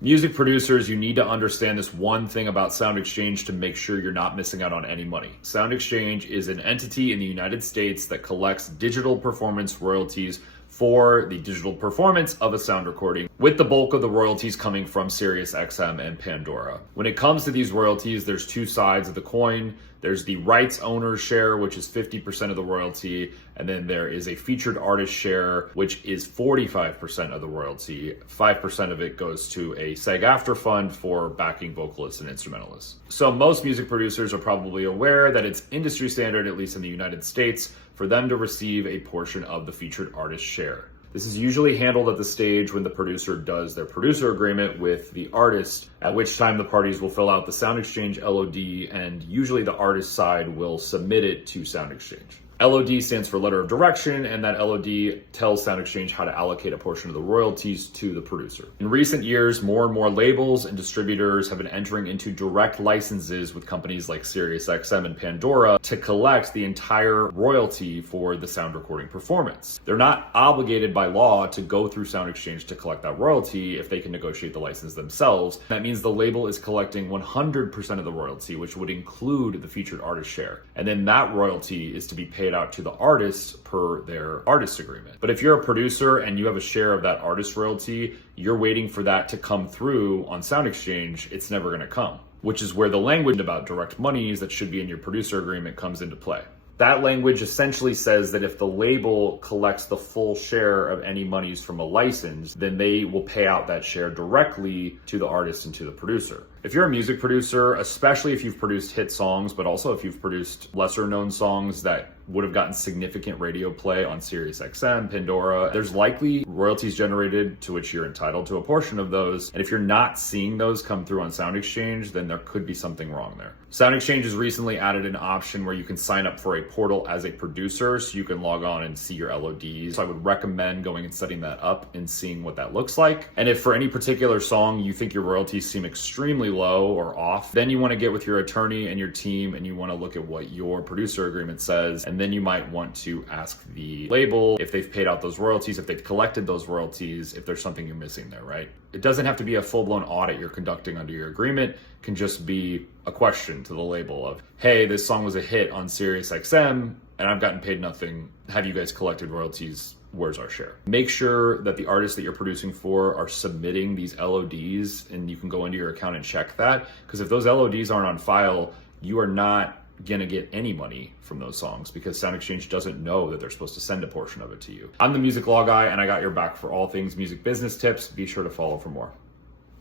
Music producers, you need to understand this one thing about SoundExchange to make sure you're not missing out on any money. SoundExchange is an entity in the United States that collects digital performance royalties for the digital performance of a sound recording, with the bulk of the royalties coming from SiriusXM and Pandora. When it comes to these royalties, there's two sides of the coin. There's the rights owner's share, which is 50% of the royalty, and then there is a featured artist share, which is 45% of the royalty. 5% of it goes to a SAG-AFTRA fund for backing vocalists and instrumentalists. So most music producers are probably aware that it's industry standard, at least in the United States, for them to receive a portion of the featured artist share. This is usually handled at the stage when the producer does their producer agreement with the artist, at which time the parties will fill out the SoundExchange LOD, and usually the artist side will submit it to SoundExchange. LOD stands for letter of direction, and that LOD tells SoundExchange how to allocate a portion of the royalties to the producer. In recent years, more and more labels and distributors have been entering into direct licenses with companies like SiriusXM and Pandora to collect the entire royalty for the sound recording performance. They're not obligated by law to go through SoundExchange to collect that royalty if they can negotiate the license themselves. That means the label is collecting 100% of the royalty, which would include the featured artist share. And then that royalty is to be paid out to the artists per their artist agreement. But if you're a producer and you have a share of that artist royalty, you're waiting for that to come through on SoundExchange, it's never going to come, which is where the language about direct monies that should be in your producer agreement comes into play. That language essentially says that if the label collects the full share of any monies from a license, then they will pay out that share directly to the artist and to the producer. If you're a music producer, especially if you've produced hit songs, but also if you've produced lesser known songs that would have gotten significant radio play on SiriusXM, Pandora, there's likely royalties generated to which you're entitled to a portion of those. And if you're not seeing those come through on SoundExchange, then there could be something wrong there. SoundExchange has recently added an option where you can sign up for a portal as a producer so you can log on and see your LODs. So I would recommend going and setting that up and seeing what that looks like. And if for any particular song you think your royalties seem extremely low or off, then you want to get with your attorney and your team and you want to look at what your producer agreement says. And then you might want to ask the label if they've paid out those royalties, if they've collected those royalties, if there's something you're missing there, right? It doesn't have to be a full-blown audit you're conducting under your agreement. It can just be a question to the label of, hey, this song was a hit on SiriusXM and I've gotten paid nothing. Have you guys collected royalties? Where's our share? Make sure that the artists that you're producing for are submitting these LODs, and you can go into your account and check that, because if those LODs aren't on file, you are not gonna get any money from those songs because SoundExchange doesn't know that they're supposed to send a portion of it to you. I'm the Music Law Guy, and I got your back for all things music business tips. Be sure to follow for more.